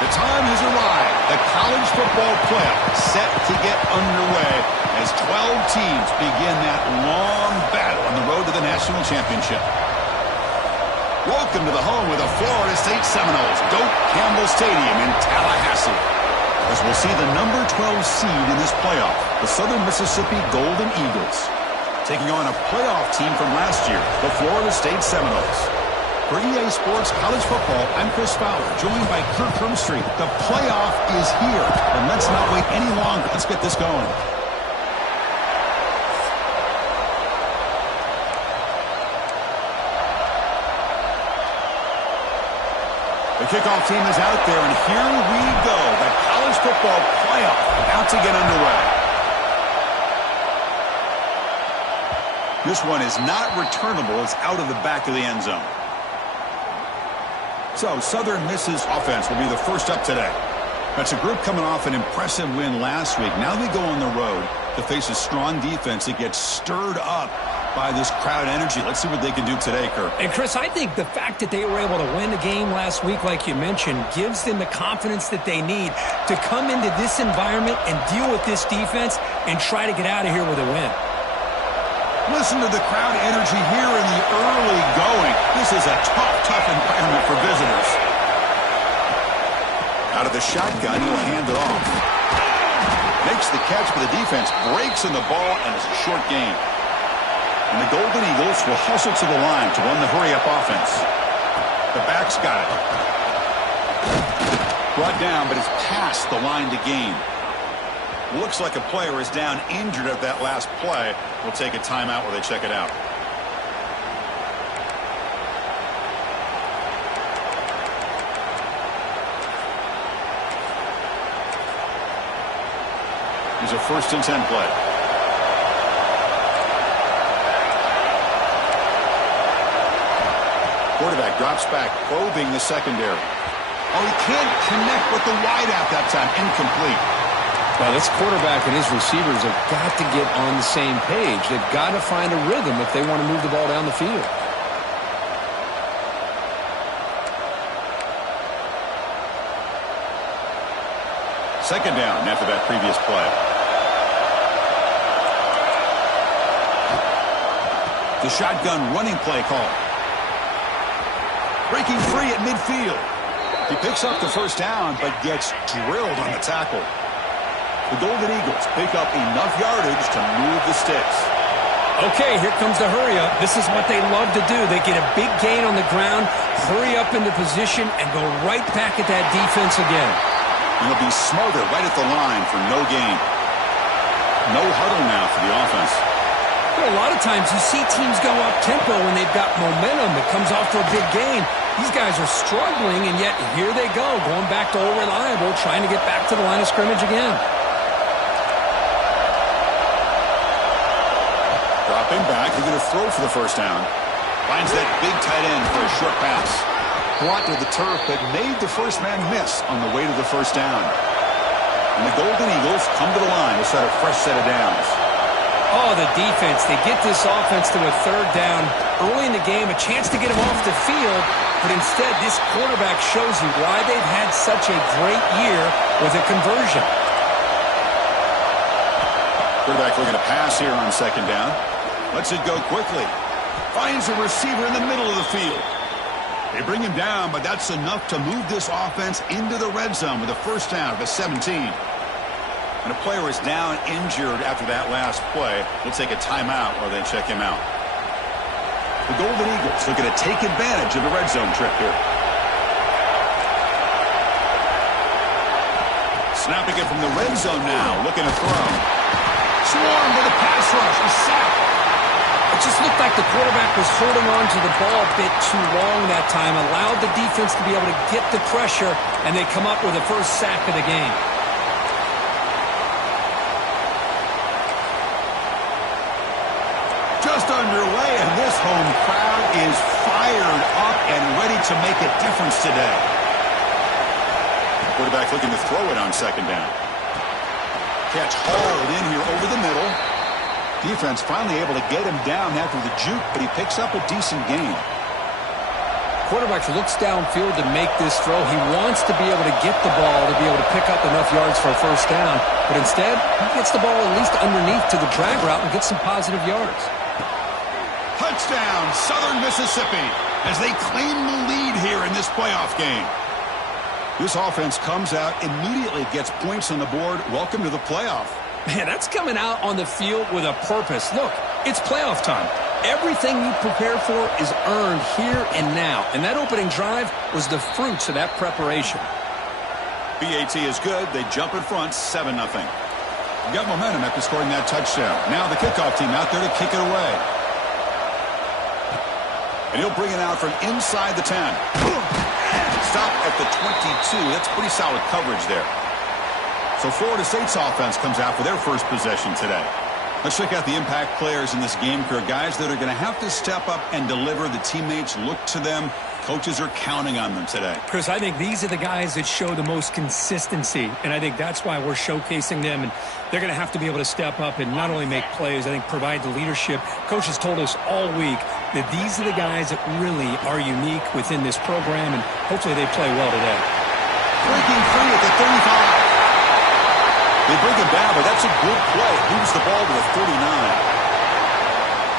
The time has arrived. The college football playoff set to get underway as 12 teams begin that long battle on the road to the national championship. Welcome to the home of the Florida State Seminoles, Doak Campbell Stadium in Tallahassee, as we'll see the number 12 seed in this playoff, the Southern Mississippi Golden Eagles, taking on a playoff team from last year, the Florida State Seminoles. For EA Sports College Football, I'm Chris Fowler, joined by Kirk Hermstreet. The playoff is here, and let's not wait any longer. Let's get this going. The kickoff team is out there, and here we go. The college football playoff about to get underway. This one is not returnable. It's out of the back of the end zone. So, Southern Miss's offense will be the first up today. That's a group coming off an impressive win last week. Now they go on the road to face a strong defense that gets stirred up by this crowd energy. Let's see what they can do today, Kirk. And, Chris, I think the fact that they were able to win the game last week, like you mentioned, gives them the confidence that they need to come into this environment and deal with this defense and try to get out of here with a win. Listen to the crowd energy here in the early going. This is a tough environment for visitors. Out of the shotgun, he'll hand it off. Makes the catch for the defense, breaks in the ball, and it's a short gain. And the Golden Eagles will hustle to the line to run the hurry-up offense. The back's got it. Brought down, but it's past the line to gain. Looks like a player is down injured at that last play. We'll take a timeout while they check it out. Here's a 1st and 10 play. Quarterback drops back, probing the secondary. Oh, he can't connect with the wideout that time. Incomplete. Well, this quarterback and his receivers have got to get on the same page. They've got to find a rhythm if they want to move the ball down the field. Second down after that previous play. The shotgun running play call. Breaking free at midfield. He picks up the first down, but gets drilled on the tackle. The Golden Eagles pick up enough yardage to move the sticks. Okay, here comes the hurry up. This is what they love to do. They get a big gain on the ground, hurry up into position, and go right back at that defense again. And they'll be smarter right at the line for no gain. No huddle now for the offense. Well, a lot of times you see teams go up-tempo when they've got momentum. It comes off for a big gain. These guys are struggling, and yet here they go, going back to old reliable, trying to get back to the line of scrimmage again. Dropping back, he's going to throw for the first down. Finds that big tight end for a short pass. Brought to the turf, but made the first man miss on the way to the first down. And the Golden Eagles come to the line to set a fresh set of downs. Oh, the defense. They get this offense to a 3rd down early in the game, a chance to get them off the field, but instead this quarterback shows you why they've had such a great year with a conversion. Quarterback looking to pass here on 2nd down. Lets it go quickly. Finds a receiver in the middle of the field. They bring him down, but that's enough to move this offense into the red zone with a first down at the 17. And a player is down injured after that last play. We'll take a timeout while they check him out. The Golden Eagles looking to take advantage of the red zone trip here. Snapping it from the red zone now, looking to throw. Swarmed with a pass rush. He's sacked. It just looked like the quarterback was holding on to the ball a bit too long that time, allowed the defense to be able to get the pressure, and they come up with the first sack of the game. Just underway, and this home crowd is fired up and ready to make a difference today. Quarterback looking to throw it on 2nd down. Catch hauled in here over the middle. Defense finally able to get him down after the juke, but he picks up a decent gain. quarterback looks downfield to make this throw. He wants to be able to get the ball to be able to pick up enough yards for a first down. But instead, he gets the ball at least underneath to the drag route and gets some positive yards. Touchdown, Southern Mississippi, as they claim the lead here in this playoff game. This offense comes out, immediately gets points on the board. Welcome to the playoff. Man, that's coming out on the field with a purpose. Look, it's playoff time. Everything you prepare for is earned here and now. And that opening drive was the fruits of that preparation. BAT is good. They jump in front, 7-0. Got momentum after scoring that touchdown. Now the kickoff team out there to kick it away. And he'll bring it out from inside the 10. Stop at the 22. That's pretty solid coverage there. So Florida State's offense comes out for their first possession today. Let's check out the impact players in this game here. Guys that are going to have to step up and deliver. The teammates look to them. Coaches are counting on them today. Chris, I think these are the guys that show the most consistency, and I think that's why we're showcasing them. And they're going to have to be able to step up and not only make plays, I think provide the leadership. Coaches told us all week that these are the guys that really are unique within this program, and hopefully they play well today. Breaking free at the 35. They bring him down, but that's a good play. Moves the ball to the 39.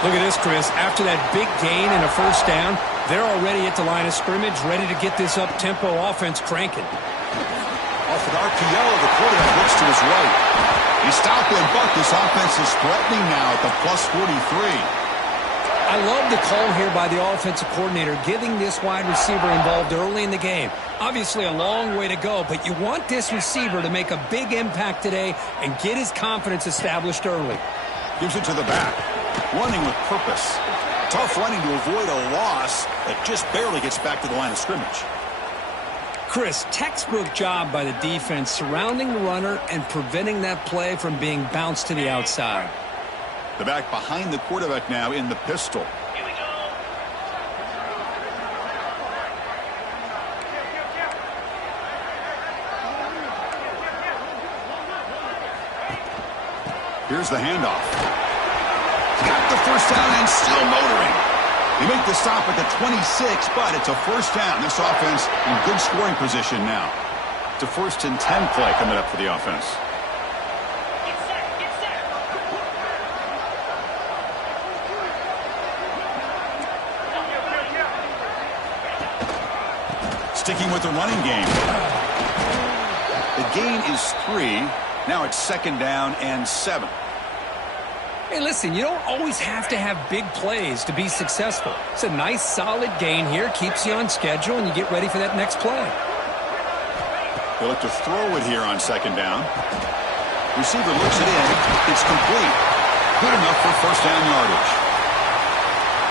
Look at this, Chris. After that big gain and a first down, they're already at the line of scrimmage, ready to get this up-tempo offense cranking. Off an RPO, the quarterback looks to his right. He stopped and bucked. This offense is threatening now at the plus 43. I love the call here by the offensive coordinator, getting this wide receiver involved early in the game. Obviously a long way to go, but you want this receiver to make a big impact today and get his confidence established early. Gives it to the back. Running with purpose. Tough running to avoid a loss that just barely gets back to the line of scrimmage. Chris, textbook job by the defense surrounding the runner and preventing that play from being bounced to the outside. The back behind the quarterback now in the pistol. Here we go. Here's the handoff. Got the first down and still motoring. They make the stop at the 26, but it's a first down. This offense in good scoring position now. It's a 1st and 10 play coming up for the offense. Get set. Get set. Sticking with the running game. The gain is 3. Now it's 2nd down and 7. Hey, listen, you don't always have to have big plays to be successful. It's a nice, solid gain here. Keeps you on schedule, and you get ready for that next play. They look to throw it here on 2nd down. Receiver looks it in. It's complete. Good enough for first down yardage.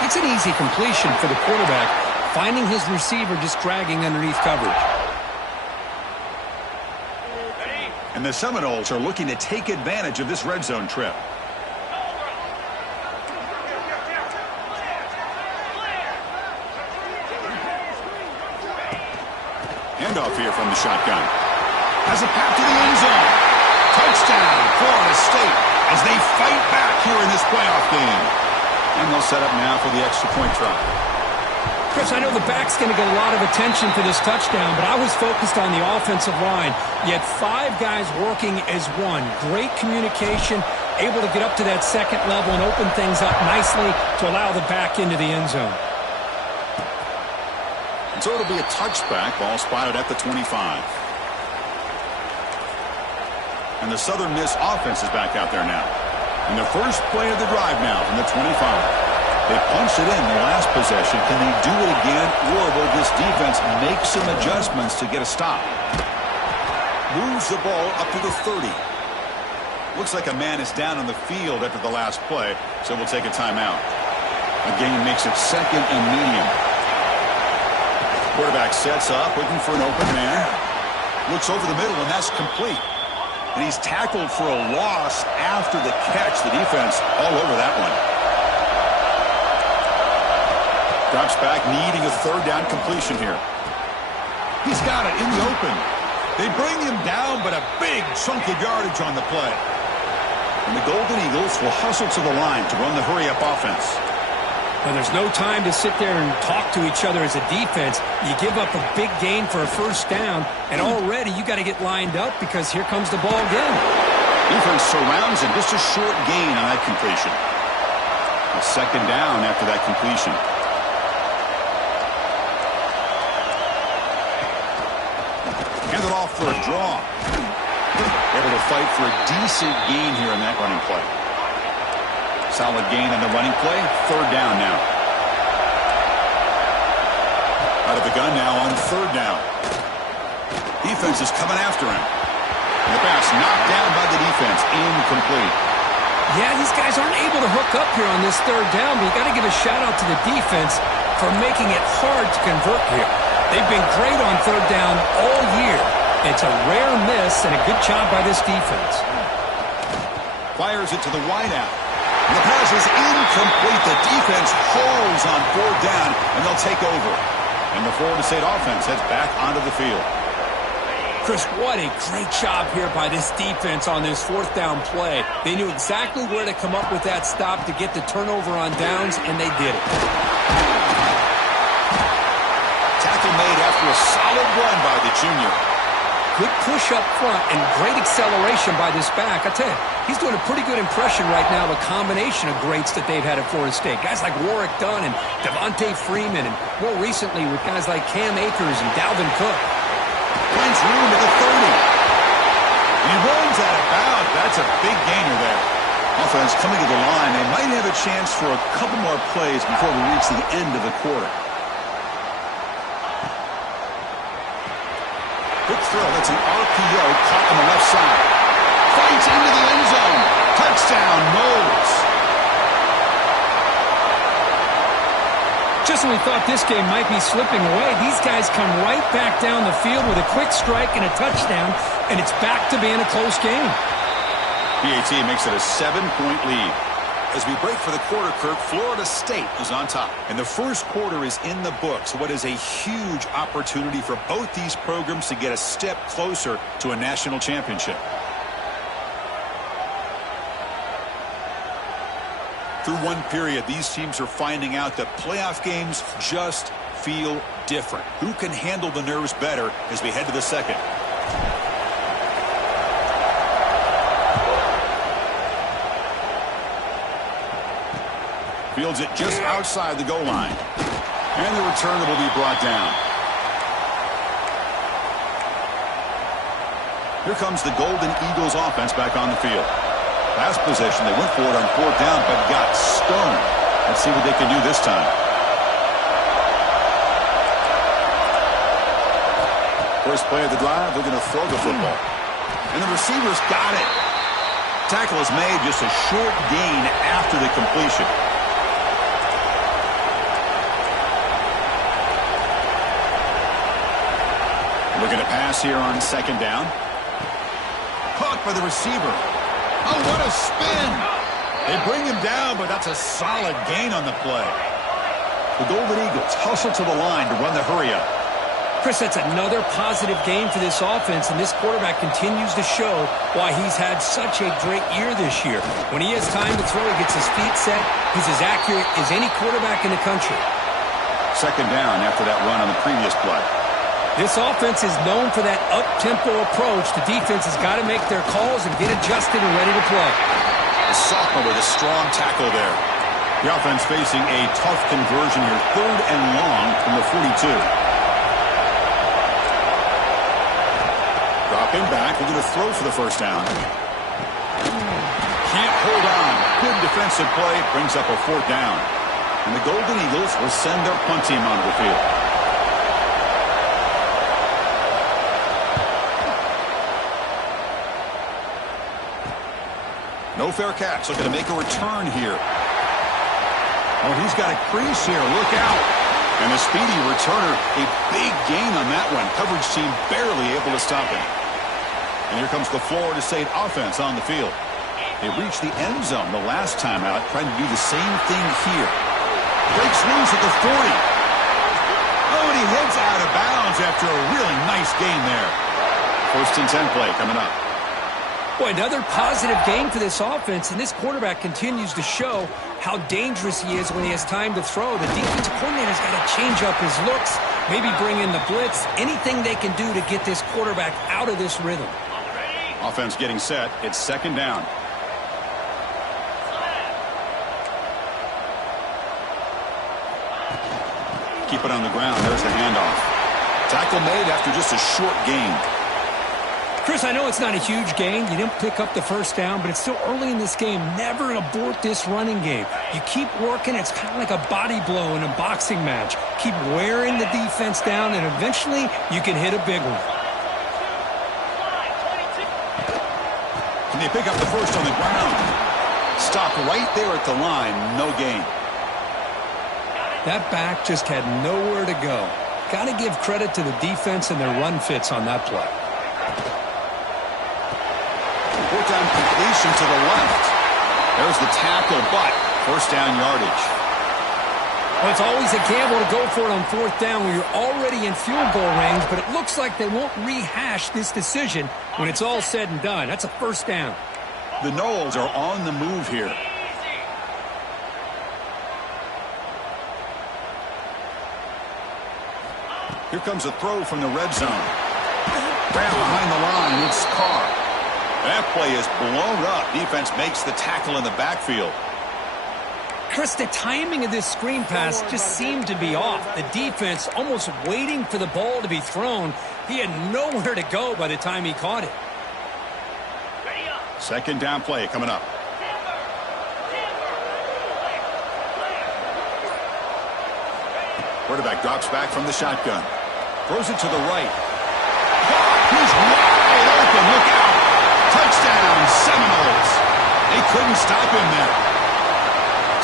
It's an easy completion for the quarterback, finding his receiver just dragging underneath coverage. And the Seminoles are looking to take advantage of this red zone trip. Handoff here from the shotgun. Has a pass to the end zone. Touchdown, Florida State, as they fight back here in this playoff game. And they'll set up now for the extra point try. Chris, I know the back's going to get a lot of attention for this touchdown, but I was focused on the offensive line. You had 5 guys working as one. Great communication, able to get up to that second level and open things up nicely to allow the back into the end zone. And so it'll be a touchback. Ball spotted at the 25. And the Southern Miss offense is back out there now. And the first play of the drive now from the 25. They punched it in the last possession. Can they do it again, or will this defense make some adjustments to get a stop? Moves the ball up to the 30. Looks like a man is down on the field after the last play, so we'll take a timeout. Again, makes it 2nd and medium. Quarterback sets up, looking for an open man. Looks over the middle, and that's complete. And he's tackled for a loss after the catch. The defense all over that one. Drops back, needing a 3rd down completion here. He's got it in the open. They bring him down, but a big chunk of yardage on the play. And the Golden Eagles will hustle to the line to run the hurry-up offense. Well, there's no time to sit there and talk to each other as a defense. You give up a big gain for a first down, and already you got to get lined up because here comes the ball again. Defense surrounds him. Just a short gain on that completion. A second down after that completion. Hand it off for a draw. Able to fight for a decent gain here in that running play. Solid gain on the running play. Third down now. Out of the gun now on third down. Defense is coming after him. And the pass knocked down by the defense. Incomplete. Yeah, these guys aren't able to hook up here on this third down, but you got to give a shout out to the defense for making it hard to convert here. They've been great on third down all year. It's a rare miss and a good job by this defense. Fires it to the wideout. And the pass is incomplete. The defense holds on fourth down, and they'll take over. And the Florida State offense heads back onto the field. Chris, what a great job here by this defense on this fourth down play. They knew exactly where to come up with that stop to get the turnover on downs, and they did it. Tackle made after a solid run by the junior. Good push up front and great acceleration by this back. I tell you, he's doing a pretty good impression right now of a combination of greats that they've had at Florida State. Guys like Warwick Dunn and Devontae Freeman, and more recently with guys like Cam Akers and Dalvin Cook. Finds room at the 30. He runs out of bounds. That's a big gainer there. Offense coming to the line. They might have a chance for a couple more plays before we reach the end of the quarter. Quick throw. That's an RPO caught on the left side. Fights into the end zone. Touchdown, Knowles. Just when we thought this game might be slipping away, these guys come right back down the field with a quick strike and a touchdown, and it's back to being a close game. PAT makes it a 7-point lead. As we break for the quarter, Kirk, Florida State is on top. And the first quarter is in the books. What is a huge opportunity for both these programs to get a step closer to a national championship. Through one period, these teams are finding out that playoff games just feel different. Who can handle the nerves better as we head to the second? Fields it just outside the goal line. And the return will be brought down. Here comes the Golden Eagles offense back on the field. Pass possession, they went for it on fourth down, but got stoned. Let's see what they can do this time. First play of the drive, they're going to throw the football. And the receivers got it. Tackle is made, just a short gain after the completion. Looking to pass here on second down. Caught by the receiver. Oh, what a spin. They bring him down, but that's a solid gain on the play. The Golden Eagles hustle to the line to run the hurry-up. Chris, that's another positive game for this offense, and this quarterback continues to show why he's had such a great year this year. When he has time to throw, he gets his feet set. He's as accurate as any quarterback in the country. Second down after that run on the previous play. This offense is known for that up-tempo approach. The defense has got to make their calls and get adjusted and ready to play. The sophomore with a strong tackle there. The offense facing a tough conversion here. Third and long from the 42. Dropping back. We're going to throw for the first down. Can't hold on. Good defensive play. Brings up a fourth down. And the Golden Eagles will send their punt team onto the field. No fair catch. Looking to make a return here. Oh, he's got a crease here. Look out. And a speedy returner. A big gain on that one. Coverage team barely able to stop him. And here comes the Florida State offense on the field. They reached the end zone the last time out, trying to do the same thing here. Breaks loose at the 40. Oh, and he heads out of bounds after a really nice gain there. First and 10 play coming up. Well, another positive game for this offense, and this quarterback continues to show how dangerous he is when he has time to throw. The defensive coordinator's got to change up his looks, maybe bring in the blitz, anything they can do to get this quarterback out of this rhythm. Offense getting set. It's second down. Keep it on the ground. There's the handoff. Tackle made after just a short gain. Chris, I know it's not a huge gain. You didn't pick up the first down, but it's still early in this game. Never abort this running game. You keep working. It's kind of like a body blow in a boxing match. Keep wearing the defense down, and eventually you can hit a big one. Can they pick up the first on the ground? Stopped right there at the line. No gain. That back just had nowhere to go. Got to give credit to the defense and their run fits on that play. Fourth down completion to the left. There's the tackle, but first down yardage. Well, it's always a gamble to go for it on fourth down when you're already in field goal range, but it looks like they won't rehash this decision when it's all said and done. That's a first down. The Noles are on the move here. Here comes a throw from the red zone. Down behind the line, it's Carr. That play is blown up. Defense makes the tackle in the backfield. Chris, the timing of this screen pass just seemed to be off. The defense almost waiting for the ball to be thrown. He had nowhere to go by the time he caught it. Second down play coming up. Quarterback drops back from the shotgun. Throws it to the right. He's wide open. Look out. Touchdown, Seminoles. They couldn't stop him there.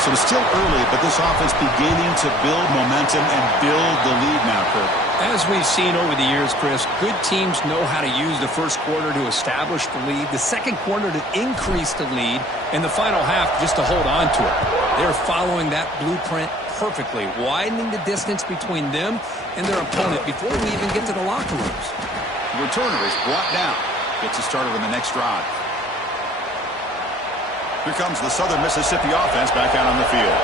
So it's still early, but this offense beginning to build momentum and build the lead now, Kurt. As we've seen over the years, Chris, good teams know how to use the first quarter to establish the lead, the second quarter to increase the lead, and the final half just to hold on to it. They're following that blueprint perfectly, widening the distance between them and their opponent before we even get to the locker rooms. The returner is brought down. Gets us started on the next drive. Here comes the Southern Mississippi offense back out on the field.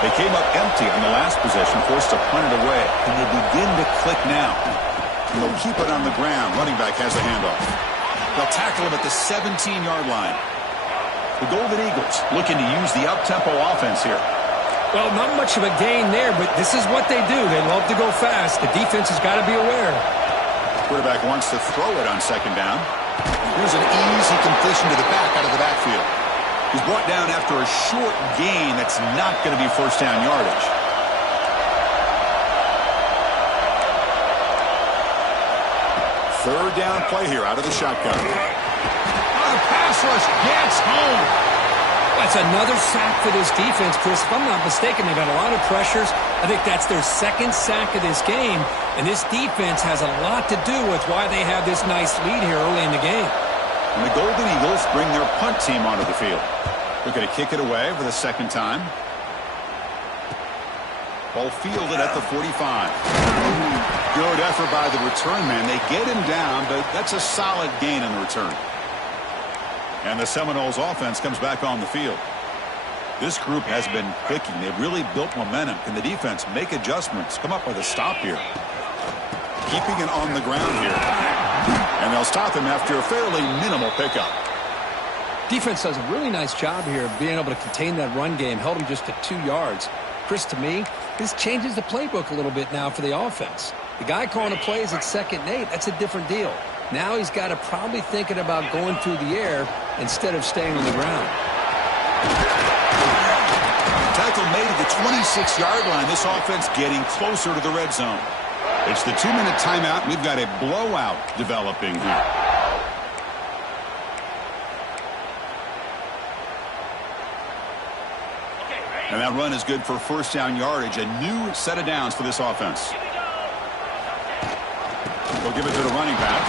They came up empty on the last possession, forced to punt it away, and they begin to click now. And they'll keep it on the ground. Running back has the handoff. They'll tackle him at the 17-yard line. The Golden Eagles looking to use the up-tempo offense here. Well, not much of a gain there, but this is what they do. They love to go fast. The defense has got to be aware. Quarterback wants to throw it on second down. Here's an easy completion to the back out of the backfield. He's brought down after a short gain that's not going to be first down yardage. Third down play here out of the shotgun. The pass rush gets home. That's another sack for this defense, Chris. If I'm not mistaken, they've got a lot of pressures. I think that's their second sack of this game. And this defense has a lot to do with why they have this nice lead here early in the game. And the Golden Eagles bring their punt team onto the field. They're going to kick it away for the second time. Ball fielded at the 45. Good effort by the return man. They get him down, but that's a solid gain in the return. And the Seminoles offense comes back on the field. This group has been clicking. They've really built momentum. Can the defense make adjustments? Come up with a stop here. Keeping it on the ground here. And they'll stop him after a fairly minimal pickup. Defense does a really nice job here of being able to contain that run game. Held him just at 2 yards. Chris, to me, this changes the playbook a little bit now for the offense. The guy calling the plays at 2nd and 8, that's a different deal. Now he's got to probably thinking about going through the air instead of staying on the ground. Tackle made at the 26-yard line. This offense getting closer to the red zone. It's the 2-minute timeout. We've got a blowout developing here. And that run is good for first down yardage. A new set of downs for this offense. They'll give it to the running back.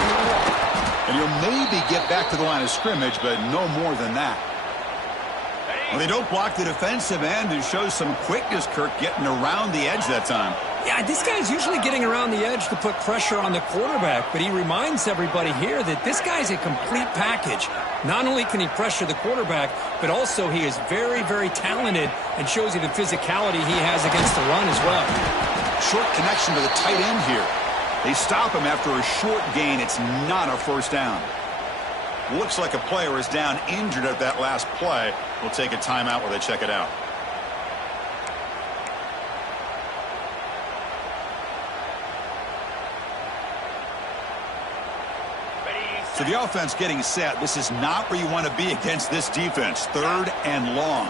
And he'll maybe get back to the line of scrimmage, but no more than that. Well, they don't block the defensive end, who shows some quickness, Kirk, getting around the edge that time. Yeah, this guy's usually getting around the edge to put pressure on the quarterback, but he reminds everybody here that this guy's a complete package. Not only can he pressure the quarterback, but also he is very, very talented and shows you the physicality he has against the run as well. Short connection to the tight end here. They stop him after a short gain. It's not a first down. Looks like a player is down injured at that last play. We'll take a timeout while they check it out. So the offense getting set. This is not where you want to be against this defense. 3rd and long.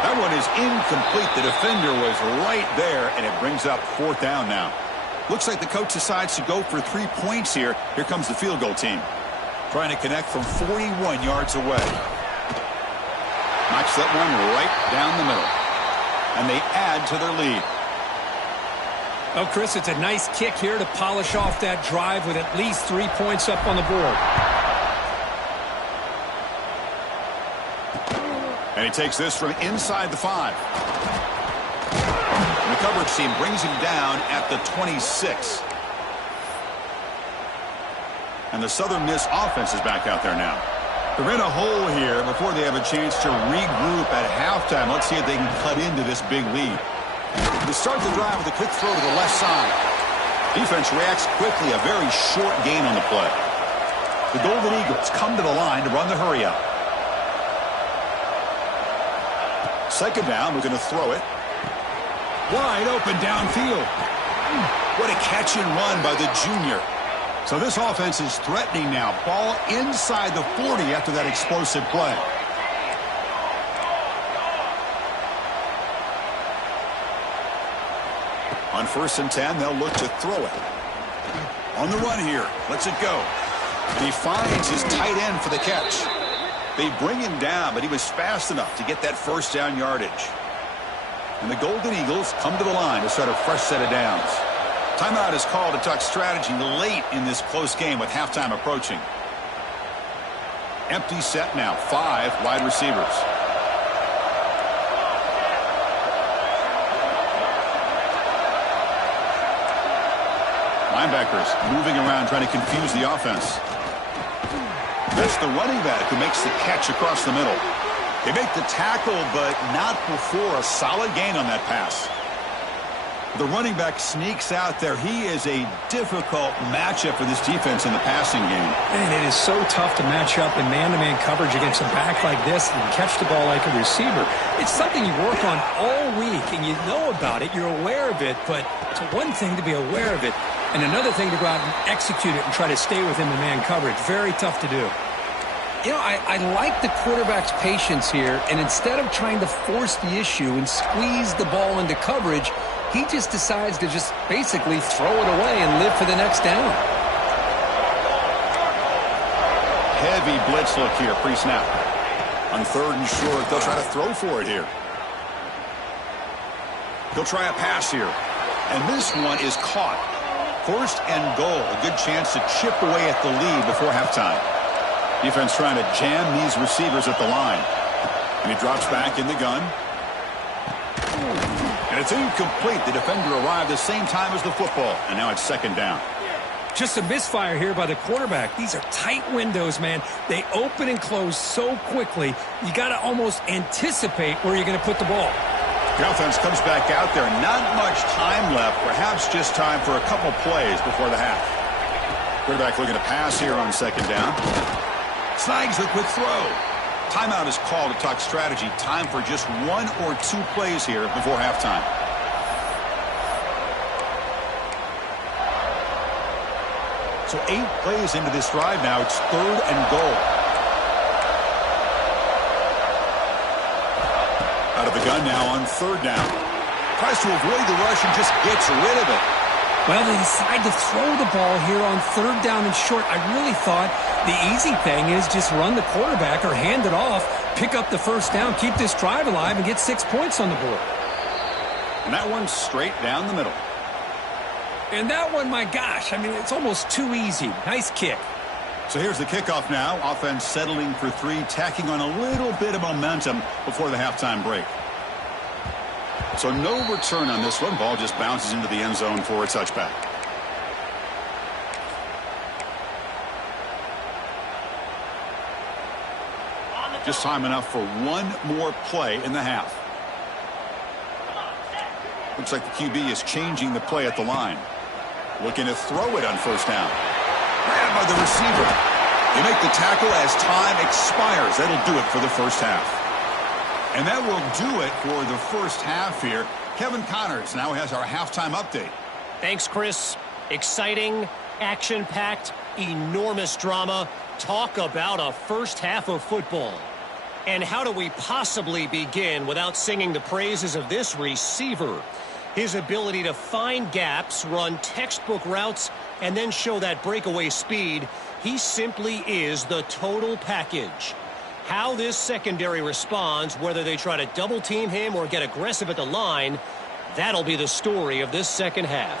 That one is incomplete. The defender was right there, and it brings up 4th down now. Looks like the coach decides to go for 3 points here. Here comes the field goal team. Trying to connect from 41 yards away. Knocks that one right down the middle. And they add to their lead. Oh, Chris, it's a nice kick here to polish off that drive with at least 3 points up on the board. And he takes this from inside the 5. And the coverage team brings him down at the 26. And the Southern Miss offense is back out there now. They're in a hole here before they have a chance to regroup at halftime. Let's see if they can cut into this big lead. They start the drive with a quick throw to the left side. Defense reacts quickly, a very short gain on the play. The Golden Eagles come to the line to run the hurry up. 2nd down, we're going to throw it. Wide open downfield. What a catch and run by the junior. So this offense is threatening now. Ball inside the 40 after that explosive play. On 1st and 10, they'll look to throw it. On the run here. Lets it go. And he finds his tight end for the catch. They bring him down, but he was fast enough to get that 1st down yardage. And the Golden Eagles come to the line to start a fresh set of downs. Timeout is called to talk strategy late in this close game with halftime approaching. Empty set now. 5 wide receivers. Linebackers moving around trying to confuse the offense. That's the running back who makes the catch across the middle. They make the tackle, but not before a solid gain on that pass. The running back sneaks out there. He is a difficult matchup for this defense in the passing game. And it is so tough to match up in man-to-man coverage against a back like this and catch the ball like a receiver. It's something you work on all week, and you know about it. You're aware of it, but it's one thing to be aware of it, and another thing to go out and execute it and try to stay within the man coverage. Very tough to do. You know, I like the quarterback's patience here, and instead of trying to force the issue and squeeze the ball into coverage, he just decides to just basically throw it away and live for the next down. Heavy blitz look here, pre-snap. On 3rd and short, they'll try to throw for it here. They'll try a pass here. And this one is caught. 1st and goal. A good chance to chip away at the lead before halftime. Defense trying to jam these receivers at the line. And he drops back in the gun. And it's incomplete. The defender arrived the same time as the football. And now it's 2nd down. Just a misfire here by the quarterback. These are tight windows, man. They open and close so quickly. You got to almost anticipate where you're going to put the ball. The offense comes back out there. Not much time left. Perhaps just time for a couple plays before the half. Quarterback looking to pass here on 2nd down. Snags the quick throw. Timeout is called to talk strategy. Time for just 1 or 2 plays here before halftime. So 8 plays into this drive now. It's 3rd and goal. Out of the gun now on 3rd down. Tries to avoid the rush and just gets rid of it. Well, they decide to throw the ball here on 3rd down and short. I really thought the easy thing is just run the quarterback or hand it off, pick up the 1st down, keep this drive alive, and get 6 points on the board. And that one's straight down the middle. And that one, my gosh, I mean, it's almost too easy. Nice kick. So here's the kickoff now. Offense settling for 3, tacking on a little bit of momentum before the halftime break. So no return on this one. Ball just bounces into the end zone for a touchback. Just time enough for one more play in the half. Looks like the QB is changing the play at the line. Looking to throw it on first down. Grabbed by the receiver. They make the tackle as time expires. That'll do it for the first half. And that will do it for the first half here. Kevin Connors now has our halftime update. Thanks, Chris. Exciting, action-packed, enormous drama. Talk about a first half of football. And how do we possibly begin without singing the praises of this receiver? His ability to find gaps, run textbook routes, and then show that breakaway speed. He simply is the total package. How this secondary responds, whether they try to double-team him or get aggressive at the line, that'll be the story of this second half.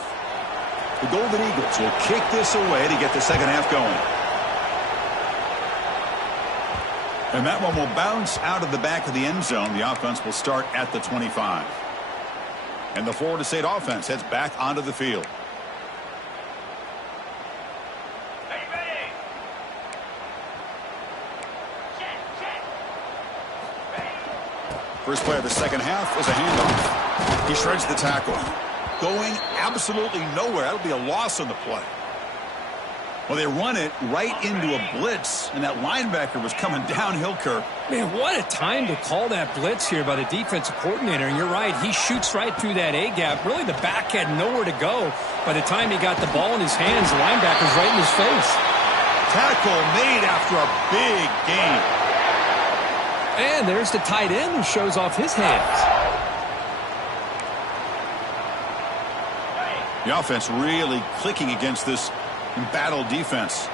The Golden Eagles will kick this away to get the second half going. And that one will bounce out of the back of the end zone. The offense will start at the 25. And the Florida State offense heads back onto the field. First play of the second half is a handoff. He shreds the tackle. Going absolutely nowhere. That'll be a loss on the play. Well, they run it right into a blitz, and that linebacker was coming downhill, Kirk. Man, what a time to call that blitz here by the defensive coordinator. And you're right, he shoots right through that A-gap. Really, the back had nowhere to go. By the time he got the ball in his hands, the linebacker's right in his face. Tackle made after a big gain. And there's the tight end who shows off his hands. The offense really clicking against this embattled defense.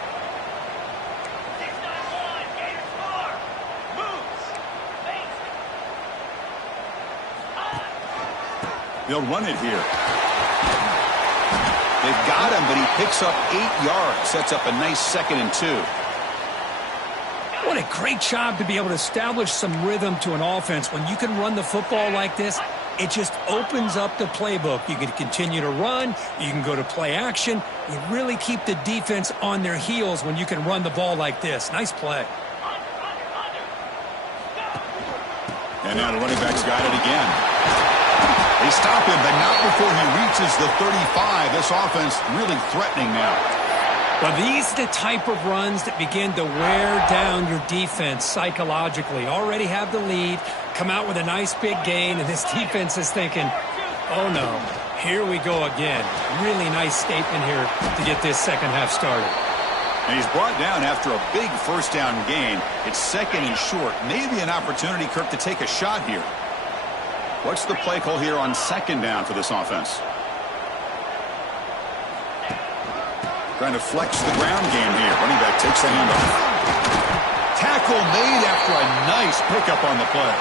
They'll run it here. They've got him, but he picks up 8 yards. Sets up a nice 2nd and 2. What a great job to be able to establish some rhythm to an offense. When you can run the football like this, it just opens up the playbook. You can continue to run. You can go to play action. You really keep the defense on their heels when you can run the ball like this. Nice play. And now the running back's got it again. They stop him, but not before he reaches the 35. This offense really threatening now. Well, these are the type of runs that begin to wear down your defense psychologically. Already have the lead, come out with a nice big gain, and this defense is thinking, oh no, here we go again. Really nice statement here to get this second half started. And he's brought down after a big first down gain. It's 2nd and short. Maybe an opportunity, Kirk, to take a shot here. What's the play call here on 2nd down for this offense? Trying to flex the ground game here. Running back takes the handoff. Tackle made after a nice pickup on the play.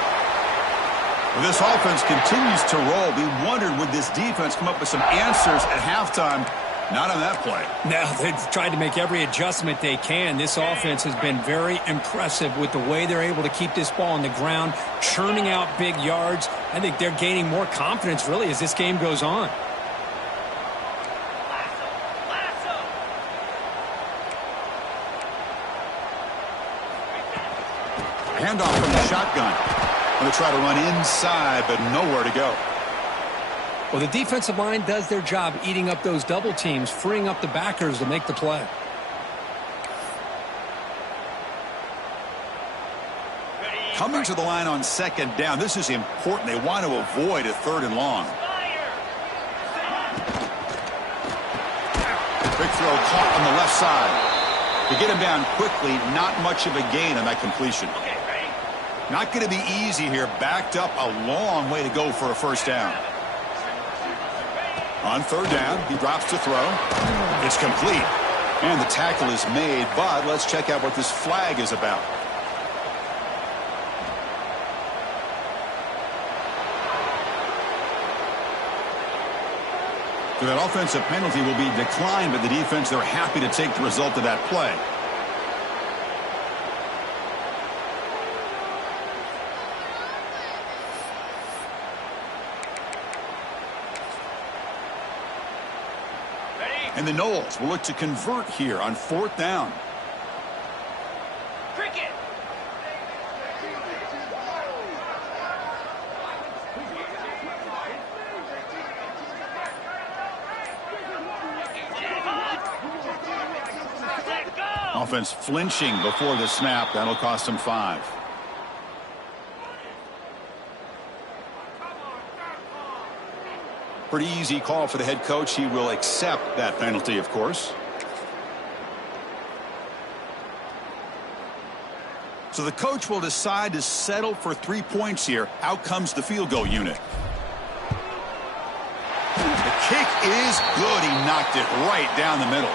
Well, this offense continues to roll. We wondered, would this defense come up with some answers at halftime? Not on that play. Now, they've tried to make every adjustment they can. This offense has been very impressive with the way they're able to keep this ball on the ground, churning out big yards. I think they're gaining more confidence, really, as this game goes on. Handoff from the shotgun. Going to try to run inside, but nowhere to go. Well, the defensive line does their job eating up those double teams, freeing up the backers to make the play. Coming to the line on 2nd down. This is important. They want to avoid a 3rd and long. Quick throw caught on the left side. To get him down quickly, not much of a gain on that completion. Not going to be easy here. Backed up a long way to go for a first down. On 3rd down, he drops to throw. It's complete. And the tackle is made, but let's check out what this flag is about. So that offensive penalty will be declined by the defense. They're happy to take the result of that play. And the Knowles will look to convert here on 4th down. Cricket. Let go. Offense flinching before the snap. That'll cost them 5. Pretty easy call for the head coach. He will accept that penalty, of course. So the coach will decide to settle for 3 points here. Out comes the field goal unit. The kick is good. He knocked it right down the middle.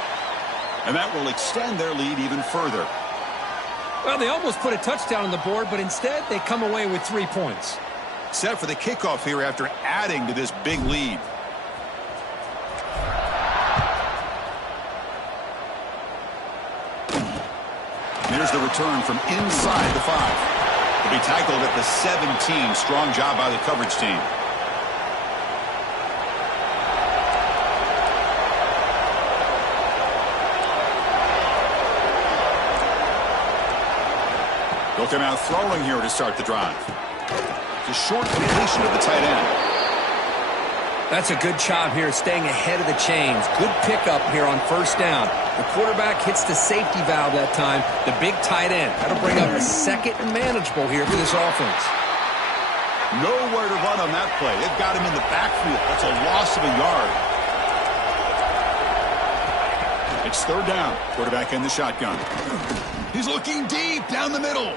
And that will extend their lead even further. Well, they almost put a touchdown on the board, but instead they come away with 3 points. Set for the kickoff here after adding to this big lead. Here's the return from inside the 5. He'll be tackled at the 17. Strong job by the coverage team. They'll come out throwing here to start the drive. It's a short completion of the tight end. That's a good job here, staying ahead of the chains. Good pickup here on 1st down. The quarterback hits the safety valve that time. The big tight end. That'll bring up a 2nd and manageable here for this offense. Nowhere to run on that play. They've got him in the backfield. That's a loss of a yard. It's 3rd down. Quarterback in the shotgun. He's looking deep down the middle.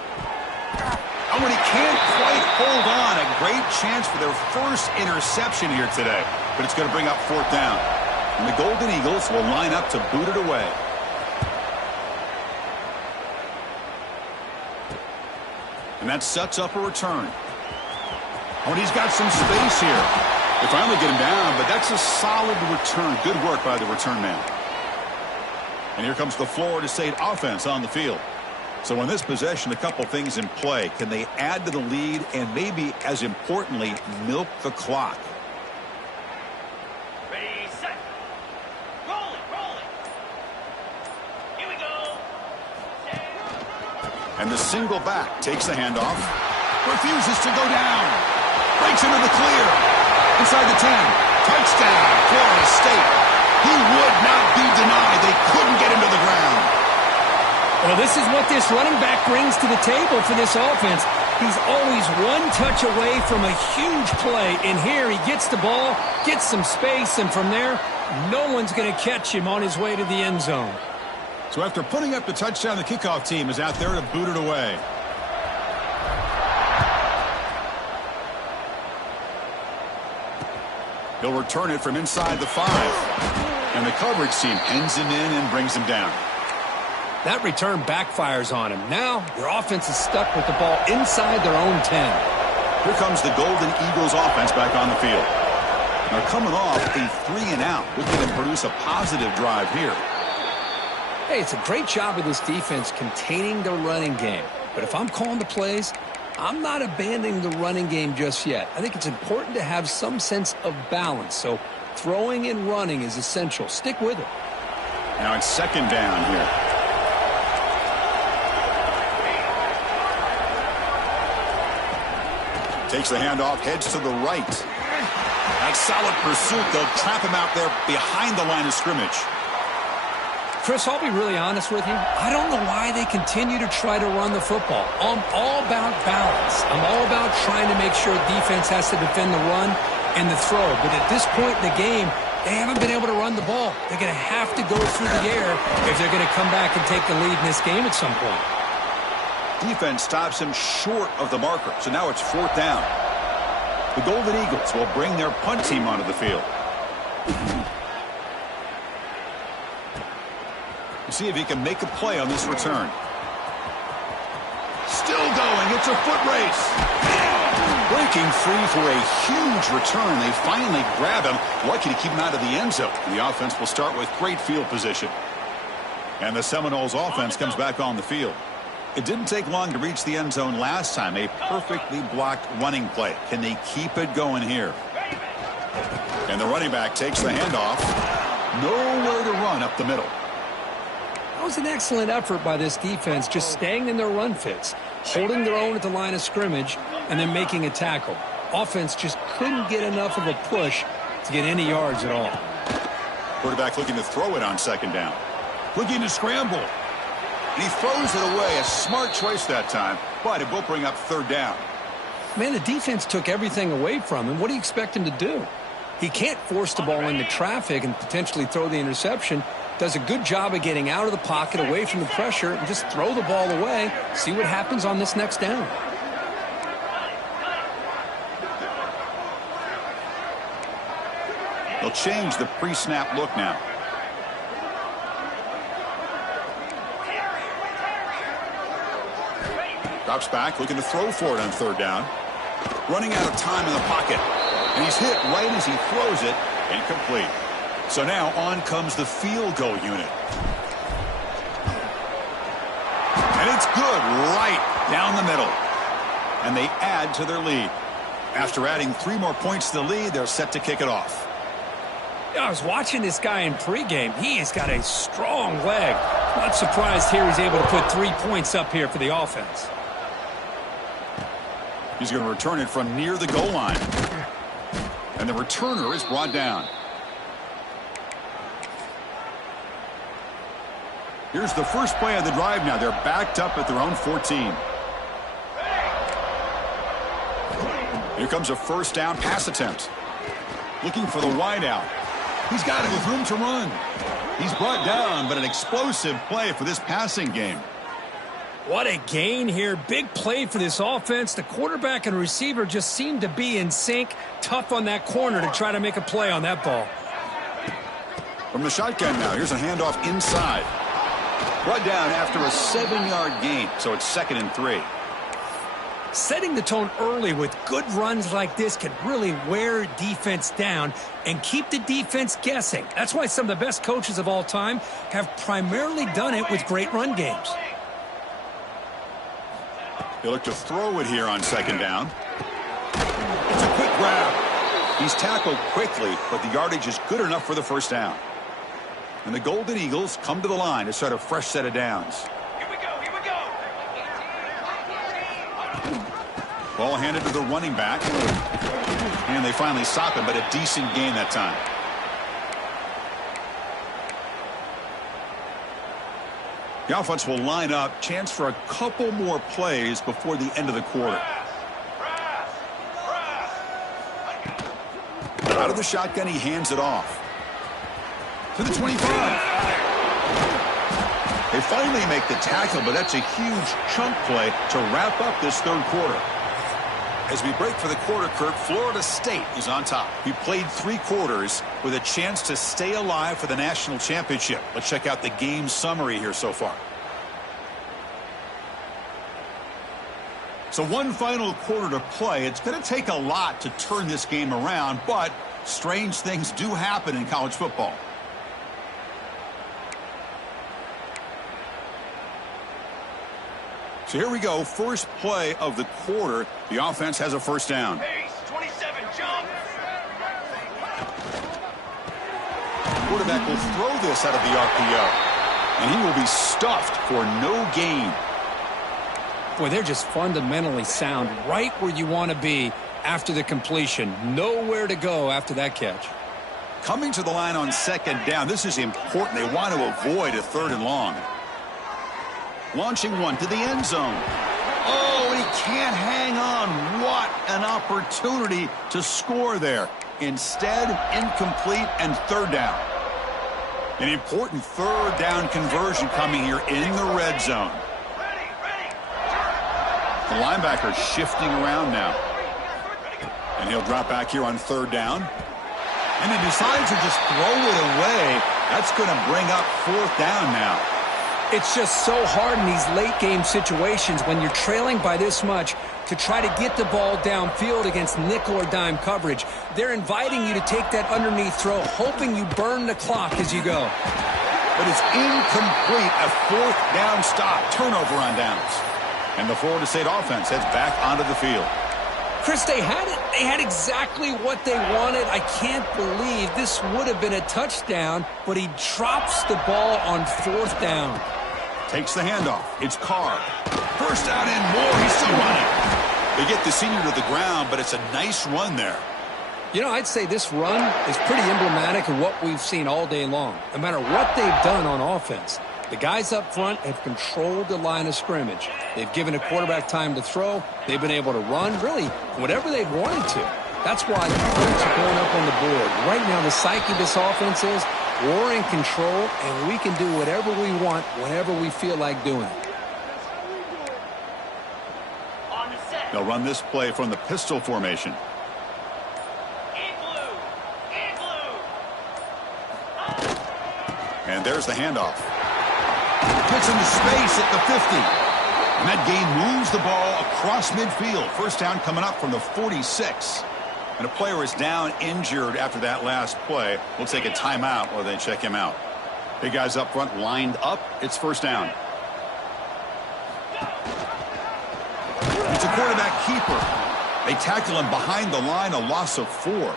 And when he can't quite hold on, a great chance for their first interception here today. But it's going to bring up 4th down. And the Golden Eagles will line up to boot it away. And that sets up a return. Oh, and he's got some space here. They finally get him down, but that's a solid return. Good work by the return man. And here comes the Florida State offense on the field. So in this possession, a couple things in play. Can they add to the lead and maybe, as importantly, milk the clock? Ready, set. Rolling, rolling. Here we go. And the single back takes the handoff. Refuses to go down. Breaks into the clear. Inside the 10. Touchdown, Florida State. He would not be denied. They couldn't get him to the ground. Well, this is what this running back brings to the table for this offense. He's always one touch away from a huge play. And here he gets the ball, gets some space, and from there, no one's going to catch him on his way to the end zone. So after putting up the touchdown, the kickoff team is out there to boot it away. He'll return it from inside the 5. And the coverage team ends him in and brings him down. That return backfires on him. Now, their offense is stuck with the ball inside their own 10. Here comes the Golden Eagles offense back on the field. They're coming off a 3-and-out, looking to produce a positive drive here. Hey, it's a great job of this defense containing their running game. But if I'm calling the plays, I'm not abandoning the running game just yet. I think it's important to have some sense of balance. So throwing and running is essential. Stick with it. Now it's 2nd down here. Takes the handoff, heads to the right. That solid pursuit. They'll trap him out there behind the line of scrimmage. Chris, I'll be really honest with you. I don't know why they continue to try to run the football. I'm all about balance. I'm all about trying to make sure defense has to defend the run and the throw. But at this point in the game, they haven't been able to run the ball. They're going to have to go through the air if they're going to come back and take the lead in this game at some point. Defense stops him short of the marker, so now it's 4th down. The Golden Eagles will bring their punt team onto the field. We'll see if he can make a play on this return. Still going. It's a foot race. Breaking free for a huge return. They finally grab him. Lucky to keep him out of the end zone. The offense will start with great field position. And the Seminoles offense comes back on the field. It didn't take long to reach the end zone last time. A perfectly blocked running play. Can they keep it going here? And the running back takes the handoff. Nowhere to run up the middle. That was an excellent effort by this defense, just staying in their run fits, holding their own at the line of scrimmage, and then making a tackle. Offense just couldn't get enough of a push to get any yards at all. Quarterback looking to throw it on second down. Looking to scramble. And he throws it away. A smart choice that time, but it will bring up third down. Man, the defense took everything away from him. What do you expect him to do? He can't force the ball into traffic and potentially throw the interception. Does a good job of getting out of the pocket, away from the pressure, and just throw the ball away. See what happens on this next down. They'll change the pre-snap look now. Drops back, looking to throw for it on third down. Running out of time in the pocket. And he's hit right as he throws it. Incomplete. So now on comes the field goal unit. And it's good right down the middle. And they add to their lead. After adding 3 more points to the lead, they're set to kick it off. I was watching this guy in pregame. He has got a strong leg. Not surprised here he's able to put 3 points up here for the offense. He's going to return it from near the goal line. And the returner is brought down. Here's the first play of the drive now. They're backed up at their own 14. Here comes a first down pass attempt. Looking for the wideout. He's got it with room to run. He's brought down, but an explosive play for this passing game. What a gain here. Big play for this offense. The quarterback and receiver just seem to be in sync. Tough on that corner to try to make a play on that ball. From the shotgun now, here's a handoff inside. Brought down after a 7-yard gain, so it's 2nd and 3. Setting the tone early with good runs like this can really wear defense down and keep the defense guessing. That's why some of the best coaches of all time have primarily done it with great run games. They look to throw it here on second down. It's a quick grab. He's tackled quickly, but the yardage is good enough for the first down. And the Golden Eagles come to the line to start a fresh set of downs. Here we go, here we go. Ball handed to the running back. And they finally stop him, but a decent gain that time. The offense will line up. Chance for a couple more plays before the end of the quarter. Out of the shotgun, he hands it off. To the 25. They finally make the tackle, but that's a huge chunk play to wrap up this third quarter. As we break for the quarter, Kirk, Florida State is on top. We played 3 quarters with a chance to stay alive for the national championship. Let's check out the game summary here so far. So one final quarter to play. It's going to take a lot to turn this game around, but strange things do happen in college football. So here we go. First play of the quarter. The offense has a first down. Pace, 27, jump. Quarterback will throw this out of the RPO. And he will be stuffed for no gain. Boy, they're just fundamentally sound right where you want to be after the completion. Nowhere to go after that catch. Coming to the line on second down. This is important. They want to avoid a 3rd and long. Launching one to the end zone. Oh, he can't hang on. What an opportunity to score there. Instead, incomplete and 3rd down. An important 3rd down conversion coming here in the red zone. The linebacker shifting around now. And he'll drop back here on 3rd down. And he decides to just throw it away. That's going to bring up 4th down now. It's just so hard in these late-game situations when you're trailing by this much to try to get the ball downfield against nickel or dime coverage. They're inviting you to take that underneath throw, hoping you burn the clock as you go. But it's incomplete. A 4th down stop. Turnover on downs. And the Florida State offense heads back onto the field. Chris, they had it They had exactly what they wanted. I can't believe this would have been a touchdown, but he drops the ball on 4th down. Takes the handoff. It's Carr. First down and more. He's still running. They get the senior to the ground, but it's a nice run there. You know, I'd say this run is pretty emblematic of what we've seen all day long. No matter what they've done on offense, the guys up front have controlled the line of scrimmage. They've given a quarterback time to throw. They've been able to run, really, whatever they've wanted to. That's why the points are going up on the board. Right now, the psyche of this offense is we're in control, and we can do whatever we want whenever we feel like doing it. They'll run this play from the pistol formation. And there's the handoff. Gets into space at the 50. And that gain moves the ball across midfield. First down coming up from the 46. And a player is down injured after that last play. We'll take a timeout while they check him out. Big guys up front lined up. It's first down. It's a quarterback keeper. They tackle him behind the line, a loss of 4.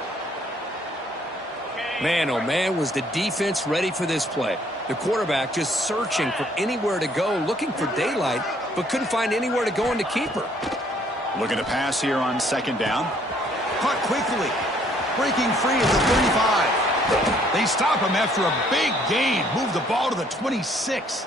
Man, oh man, was the defense ready for this play. The quarterback just searching for anywhere to go, looking for daylight, but couldn't find anywhere to go in the keeper. Looking to pass here on second down. Caught quickly. Breaking free at the 35. They stop him after a big gain. Move the ball to the 26.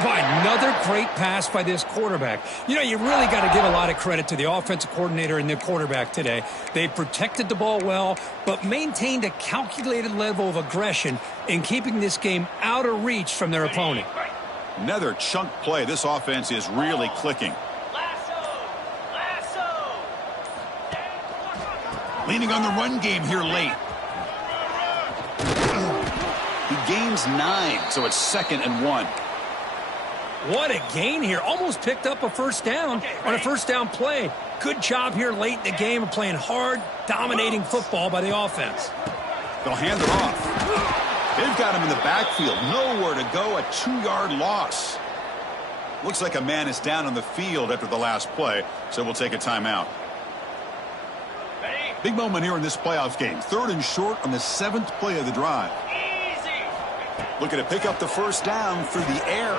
Another great pass by this quarterback. You know, you really got to give a lot of credit to the offensive coordinator and the quarterback today. They protected the ball well, but maintained a calculated level of aggression in keeping this game out of reach from their opponent. Another chunk play. This offense is really clicking. Leaning on the run game here late. He gains 9, so it's 2nd and 1. What a gain here. Almost picked up a first down on a first down play. Good job here late in the game of playing hard, dominating football by the offense. They'll hand it off. They've got him in the backfield. Nowhere to go. A 2-yard loss. Looks like a man is down on the field after the last play, so we'll take a timeout. Big moment here in this playoff game. 3rd and short on the 7th play of the drive. Looking to pick up the first down through the air.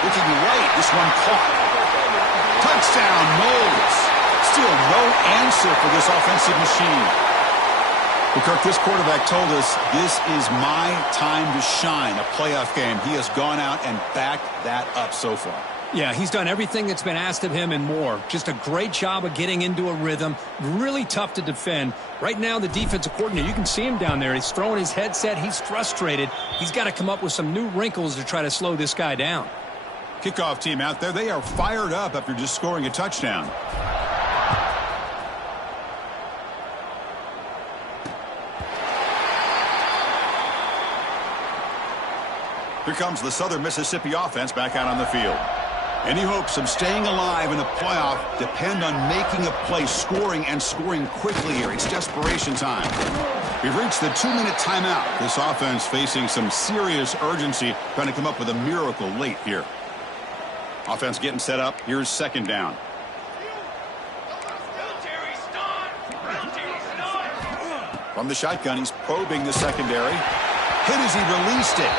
Looking right, this one caught. Touchdown, Knowles. Still no answer for this offensive machine. Well, Kirk, this quarterback told us this is my time to shine, a playoff game. He has gone out and backed that up so far. Yeah, he's done everything that's been asked of him and more. Just a great job of getting into a rhythm. Really tough to defend. Right now, the defensive coordinator, you can see him down there. He's throwing his headset. He's frustrated. He's got to come up with some new wrinkles to try to slow this guy down. Kickoff team out there. They are fired up after just scoring a touchdown. Here comes the Southern Mississippi offense back out on the field. Any hopes of staying alive in the playoff depend on making a play, scoring, and scoring quickly here. It's desperation time. We've reached the 2-minute timeout. This offense facing some serious urgency, trying to come up with a miracle late here. Offense getting set up. Here's second down. From the shotgun, he's probing the secondary. Hit as he released it.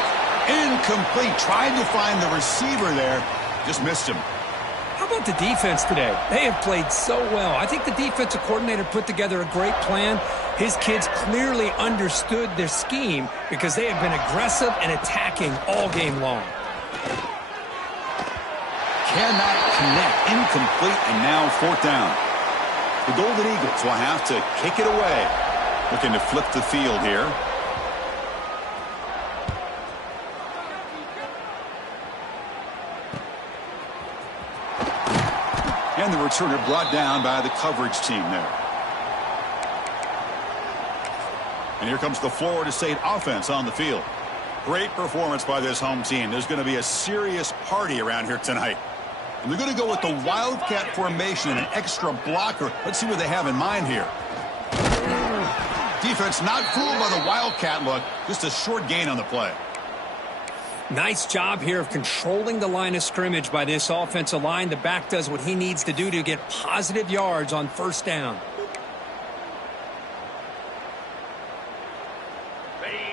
Incomplete. Tried to find the receiver there. Just missed him. How about the defense today? They have played so well. I think the defensive coordinator put together a great plan. His kids clearly understood their scheme because they have been aggressive and attacking all game long. Cannot connect. Incomplete, and now 4th down. The Golden Eagles will have to kick it away. Looking to flip the field here. And the returner brought down by the coverage team there. And here comes the Florida State offense on the field. Great performance by this home team. There's going to be a serious party around here tonight. And they're going to go with the Wildcat formation and an extra blocker. Let's see what they have in mind here. Defense not fooled by the Wildcat look. Just a short gain on the play. Nice job here of controlling the line of scrimmage by this offensive line. The back does what he needs to do to get positive yards on first down.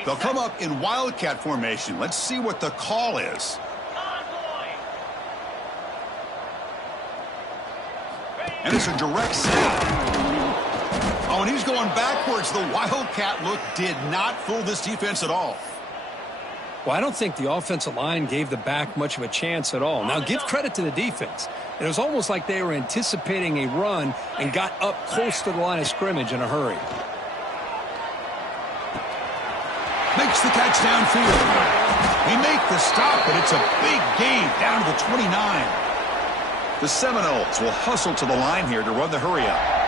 They'll come up in wildcat formation. Let's see what the call is. And it's a direct snap. Oh, and he's going backwards. The wildcat look did not fool this defense at all. Well, I don't think the offensive line gave the back much of a chance at all. Now, give credit to the defense. It was almost like they were anticipating a run and got up close to the line of scrimmage in a hurry. Makes the catch downfield. He make the stop, but it's a big gain down to the 29. The Seminoles will hustle to the line here to run the hurry up.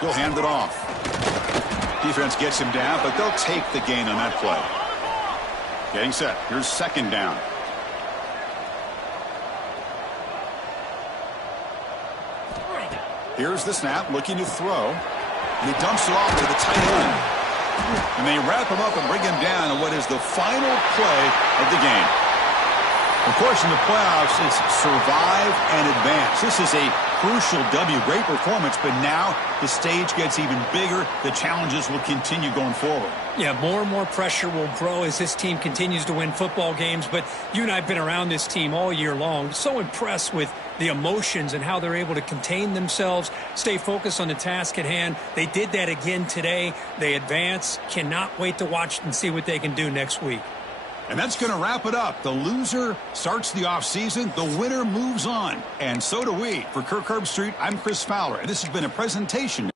He'll hand it off. Defense gets him down, but they'll take the gain on that play. Getting set. Here's second down. Here's the snap, looking to throw. And he dumps it off to the tight end. And they wrap him up and bring him down in what is the final play of the game. Of course, in the playoffs, it's survive and advance. This is a crucial W. Great performance, but now the stage gets even bigger. The challenges will continue going forward. Yeah, more and more pressure will grow as this team continues to win football games. But you and I have been around this team all year long. So impressed with the emotions and how they're able to contain themselves, stay focused on the task at hand. They did that again today. They advance. Cannot wait to watch and see what they can do next week. And that's going to wrap it up. The loser starts the offseason. The winner moves on. And so do we. For Kirk Herbstreit, I'm Chris Fowler. And this has been a presentation